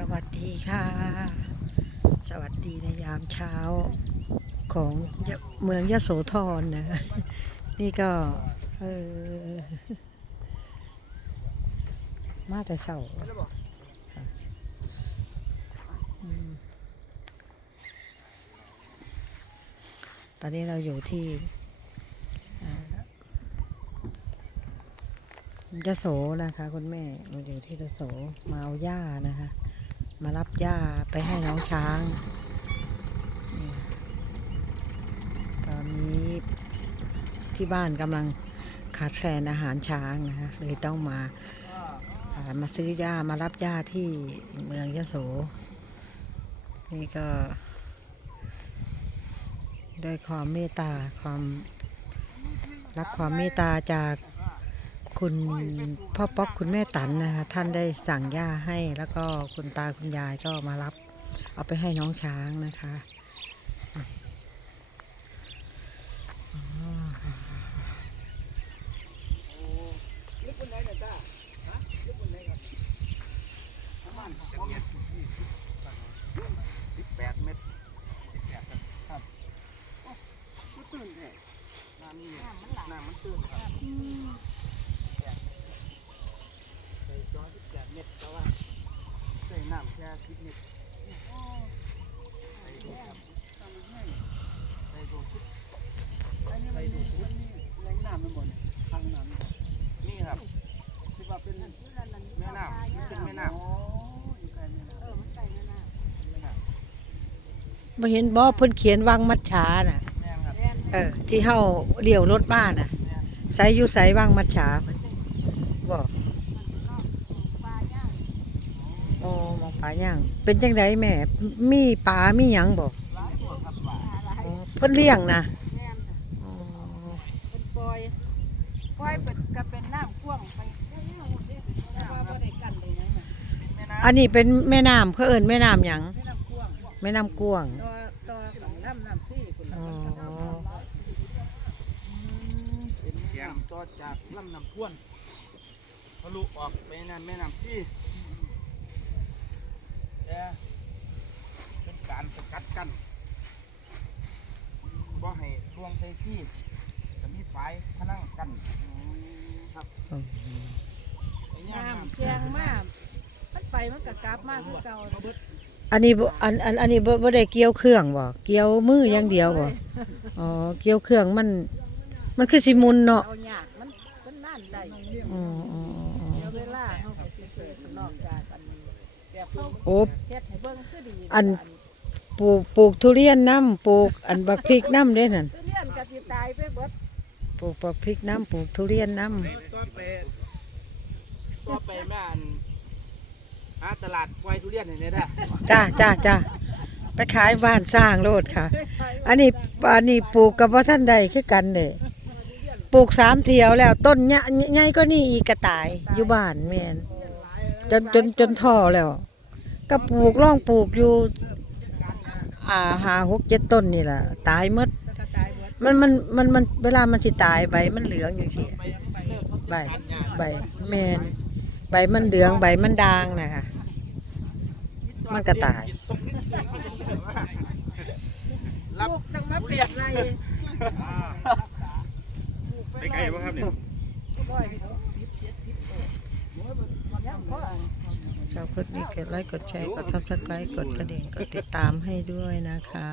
สวัสดีค่ะ สวัสดีในยามเช้าของเมืองยะโสธรนะ นี่ก็เออมาแต่เสาร์ค่ะอืมตอนนี้เราอยู่ที่ยะโสนะคะ คุณแม่เราอยู่ที่ยะโสมาเอาหญ้านะคะ มารับหญ้าไปให้น้องช้าง ตอนนี้ที่บ้านกำลังขาดแคลนอาหารช้างนะคะเลยต้องมาอ่ามาซื้อหญ้ามารับหญ้าที่เมืองยะโส นี่ก็ด้วยความเมตตาความรับความเมตตาจาก คุณพ่อป๊อกคุณแม่ตันนะคะท่านได้สั่งหญ้าให้ แล้วก็คุณตาคุณยายก็มารับ เอาไปให้น้องช้างนะคะน้ำมันตื้นครับใส่จอสิบแปดเมตรแต่ว่าใส่น้ำแค่สิบเมตรใส่ดูครับใส่ดูสิบใส่ดูสิบแรงน้ำมันหมดทางน้ำนี่ครับที่ว่าเป็นแม่น้ำมันเป็นแม่น้ำอยู่ใกล้แม่น้ำบ่เห็นบ่เพิ่นเขียนวังมัดฉาน่ะแม่นครับเออที่เฮาเลี้ยวรถบ้านน่ะแม่นไสอยู่ไสวังมัดฉาเพิ่น บ่โอ้มองปลาย่าง เป็นจังไดแม่ มีปลามีหยังบ่หลายตัวครับหลายอ๋อเพิ่นเลี้ยงนะอ๋อเป็นปล่อยปล่อยเป็นก็เป็นน้ำพ่วงไปเรื่อยๆหมดเลยเพราะว่าบ่ได้กันเลยนะเป็นแม่น้อันนี้เป็นแม่น้ำเขาเอิ้นแม่น้ำหยังไม่น้ำพ่วงแม่น้ำกวาง ต่อต่อของน้ำน้ำซี่คุณอ๋อำเป็นเสียงต่อจากลำน้ำพ่วนทะลุออกไปนั่นแม่น้ำที่แต่เป็นการสกัดกันบ่ ให้ลวงใส่ที่จะมีฝายพนังกันครับอืมไอ้ย่างน้ำน้ำแจงมาก มันไปมันก็กลับมากคือเก่าอันนี้บ่อันอันอันนี้บ่บ่ได้เกี่ยวเครื่องบ่เกี่ยวมืออย่างเดียวบ่อ๋อเกี่ยวเครื่องมัน มันคือสิหมุนเนาะเอาหยากมันมันนั่นได้อ๋ออ๋ออ๋อเดี๋ยวเวลาเฮาก็สิเสิร์ฟนอกจากอันนี้แต่เพิ่นโอ้ เฮ็ดให้เบิ่งคือดีอัน ปลูกปลูกทุเรียนน้ำปลูกอันบักพริกน้ำเด้นั่นทุเรียนก็สิ ตายไปเบิดปลูกบักพริกน้ำปลูกทุเรียนน้ก็ไปก็ไปแม่อันหาตลาดควายทุเรียนเห็นไหมได้อำจ้าจ้าจ้าไปขายบ้านสร้างโลดค่ะ อันนี้อันนี้ปลูกกับว่าท่านใดคือกันเด้ปลูกสามเที่ยวแล้วต้นใหญ่ใหญ่ก็นี่อีกกระต่ายอยู่บ้านแม่นจนจนจนท่อแล้ว ก็ปลูกร่องปลูกอยู่ อ่าหาหกเจ็ดต้นนี่แหละตายหมด มันมันมันมันเวลามันสิตายใบมันเหลืองอย่างสิไปเริ่มเขาใบการงานใบแมนใบมันเหลืองใบมันด่างนะคะมันก็ตายรับลูกต้องมาเปลี่ยนไรไปไกลบ้างครับเนี่ยร้อยยังพอชอบคลิปนี้กดไลค์กดแชร์กดซับสไครต์กดกระดิ่งกดติดตามให้ด้วยนะคะ